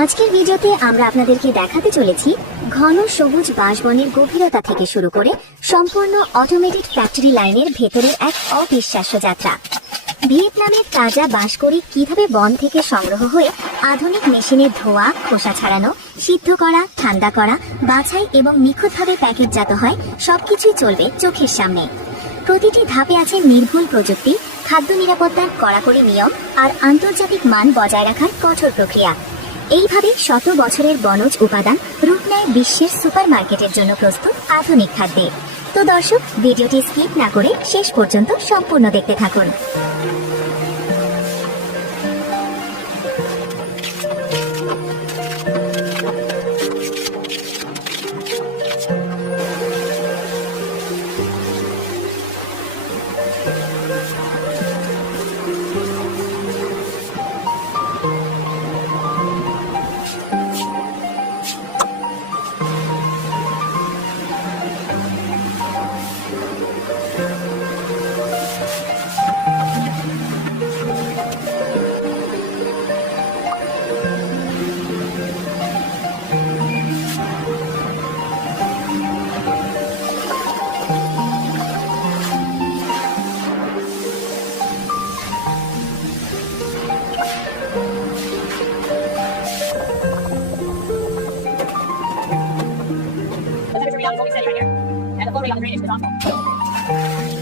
আজকের ভিডিওতে আমরা আপনাদেরকে দেখাতে চলেছি ঘন সবুজ বাঁশবনের গভীরতা থেকে শুরু করে সম্পূর্ণ অটোমেটেড ফ্যাক্টরি লাইনের ভেতরের এক অবিশ্বাস্য যাত্রা। ভিয়েতনামের তাজা বাঁশকড়ি কিভাবে বন থেকে সংগ্রহ হয়ে আধুনিক মেশিনে ধোয়া, খোসা ছাড়ানো, সিদ্ধ করা, ঠান্ডা করা, বাছাই এবং নিখুঁতভাবে প্যাকেটজাত হয়, সবকিছুই চলবে চোখের সামনে। প্রতিটি ধাপে আছে নির্ভুল প্রযুক্তি, খাদ্য নিরাপত্তার কড়াকড়ি নিয়ম আর আন্তর্জাতিক মান বজায় রাখার কঠোর প্রক্রিয়া। এইভাবে শত বছরের বনজ উপাদান রূপ নেয় বিশ্বের সুপারমার্কেটের জন্য প্রস্তুত আধুনিক খাদ্যে। তো দর্শক, ভিডিওটি স্কিপ না করে শেষ পর্যন্ত সম্পূর্ণ দেখতে থাকুন। The temperature readout is always steady right here. And the flow rate on the drainage is optimal.